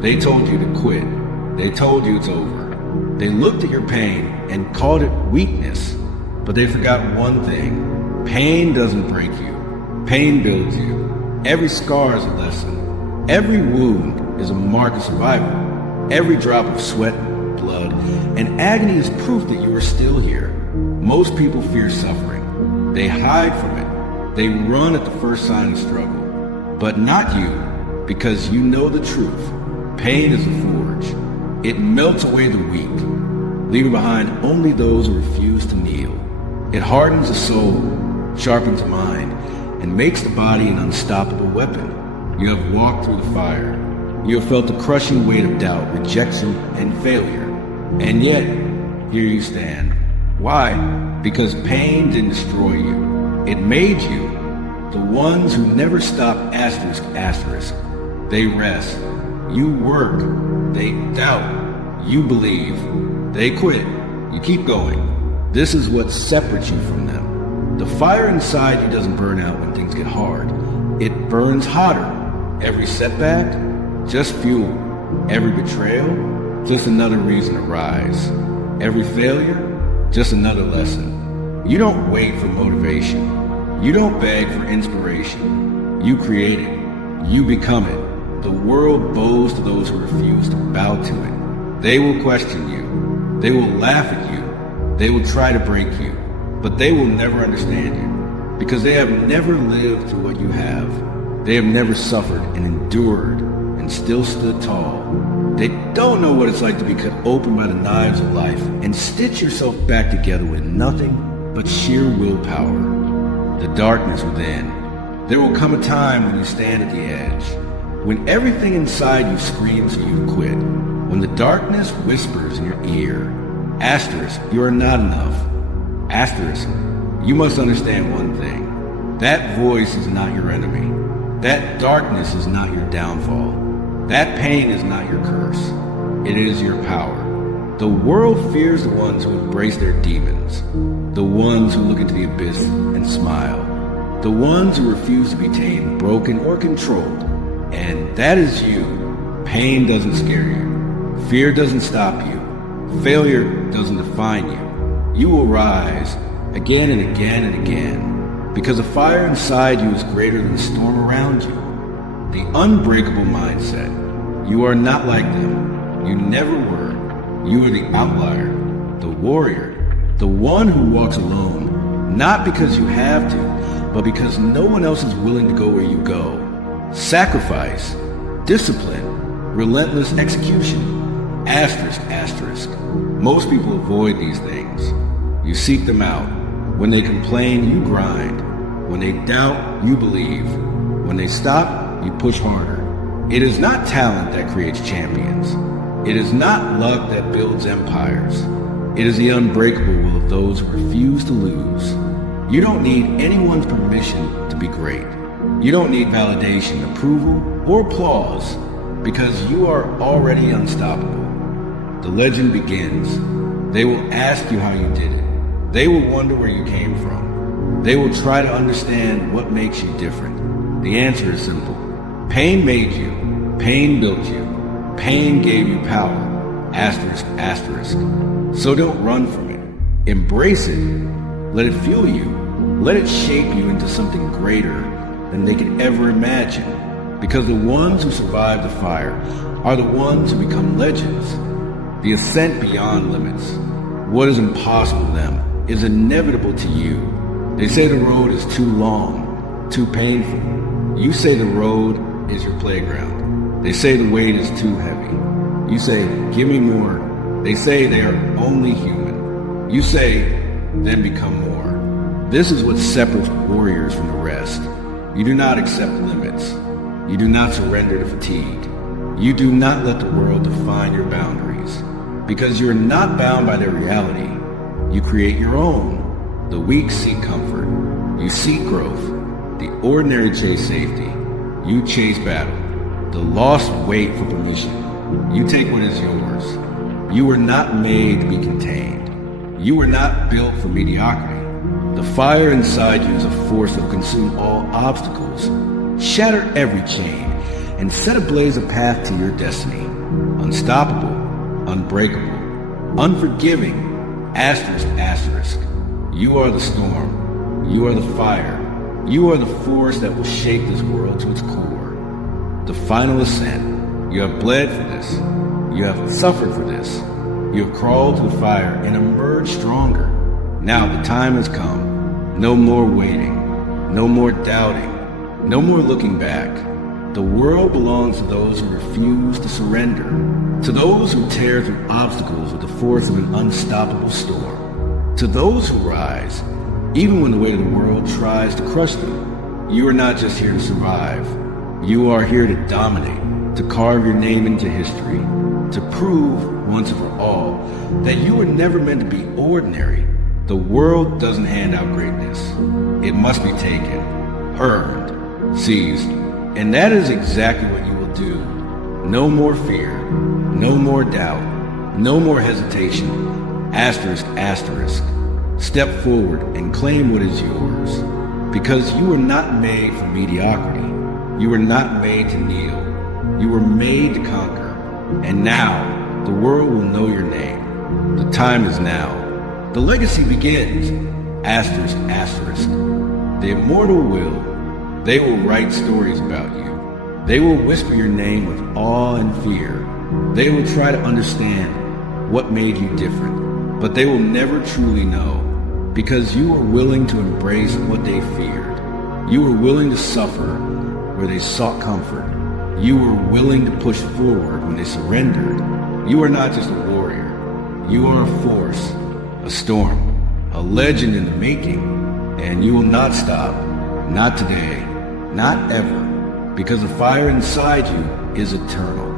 They told you to quit. They told you it's over. They looked at your pain and called it weakness. But they forgot one thing. Pain doesn't break you. Pain builds you. Every scar is a lesson. Every wound is a mark of survival. Every drop of sweat, blood, and agony is proof that you are still here. Most people fear suffering. They hide from it. They run at the first sign of struggle. But not you, because you know the truth. Pain is a forge. It melts away the weak, leaving behind only those who refuse to kneel. It hardens the soul, sharpens the mind, and makes the body an unstoppable weapon. You have walked through the fire. You have felt the crushing weight of doubt, rejection, and failure. And yet, here you stand. Why? Because pain didn't destroy you. It made you. The ones who never stop asterisk, asterisk. They rest. You work. They doubt. You believe. They quit. You keep going. This is what separates you from them. The fire inside you doesn't burn out when things get hard. It burns hotter. Every setback, just fuel. Every betrayal, just another reason to rise. Every failure, just another lesson. You don't wait for motivation. You don't beg for inspiration. You create it. You become it. The world bows to those who refuse to bow to it. They will question you. They will laugh at you. They will try to break you. But they will never understand you. Because they have never lived through what you have. They have never suffered and endured and still stood tall. They don't know what it's like to be cut open by the knives of life and stitch yourself back together with nothing but sheer willpower. The darkness within. There will come a time when you stand at the edge. When everything inside you screams for you to quit. When the darkness whispers in your ear. Asterisk, you are not enough. Asterisk, you must understand one thing. That voice is not your enemy. That darkness is not your downfall. That pain is not your curse. It is your power. The world fears the ones who embrace their demons. The ones who look into the abyss and smile. The ones who refuse to be tamed, broken, or controlled. And that is you. Pain doesn't scare you. Fear doesn't stop you. Failure doesn't define you. You will rise again and again and again because the fire inside you is greater than the storm around you. The unbreakable mindset. You are not like them. You never were. You are the outlier, the warrior, the one who walks alone, not because you have to, but because no one else is willing to go where you go. Sacrifice, discipline, relentless execution, asterisk, asterisk. Most people avoid these things. You seek them out. When they complain, you grind. When they doubt, you believe. When they stop, you push harder. It is not talent that creates champions. It is not luck that builds empires. It is the unbreakable will of those who refuse to lose. You don't need anyone's permission to be great. You don't need validation, approval, or applause because you are already unstoppable. The legend begins. They will ask you how you did it. They will wonder where you came from. They will try to understand what makes you different. The answer is simple. Pain made you. Pain built you. Pain gave you power. Asterisk, asterisk. So don't run from it. Embrace it. Let it fuel you. Let it shape you into something greater than they could ever imagine. Because the ones who survive the fire are the ones who become legends. The ascent beyond limits. What is impossible to them is inevitable to you. They say the road is too long, too painful. You say the road is your playground. They say the weight is too heavy. You say, give me more. They say they are only human. You say, then become more. This is what separates warriors from the rest. You do not accept limits. You do not surrender to fatigue. You do not let the world define your boundaries. Because you're not bound by their reality. You create your own. The weak seek comfort. You seek growth. The ordinary chase safety. You chase battle. The lost wait for permission. You take what is yours. You were not made to be contained. You were not built for mediocrity. The fire inside you is a force that will consume all obstacles, shatter every chain, and set ablaze a path to your destiny. Unstoppable, unbreakable, unforgiving, asterisk, asterisk. You are the storm. You are the fire. You are the force that will shake this world to its core. The final ascent. You have bled for this. You have suffered for this. You have crawled through fire and emerged stronger. Now the time has come. No more waiting. No more doubting. No more looking back. The world belongs to those who refuse to surrender. To those who tear through obstacles with the force of an unstoppable storm. To those who rise, even when the weight of the world tries to crush them. You are not just here to survive. You are here to dominate, to carve your name into history, to prove, once and for all, that you were never meant to be ordinary. The world doesn't hand out greatness. It must be taken, earned, seized, and that is exactly what you will do. No more fear, no more doubt, no more hesitation. Asterisk, asterisk. Step forward and claim what is yours. Because you were not made for mediocrity. You were not made to kneel. You were made to conquer. And now, the world will know your name. The time is now. The legacy begins. Asterisk, asterisk. The immortal will. They will write stories about you. They will whisper your name with awe and fear. They will try to understand what made you different. But they will never truly know. Because you were willing to embrace what they feared. You were willing to suffer where they sought comfort. You were willing to push forward when they surrendered. You are not just a warrior. You are a force, a storm, a legend in the making. And you will not stop. Not today. Not ever. Because the fire inside you is eternal.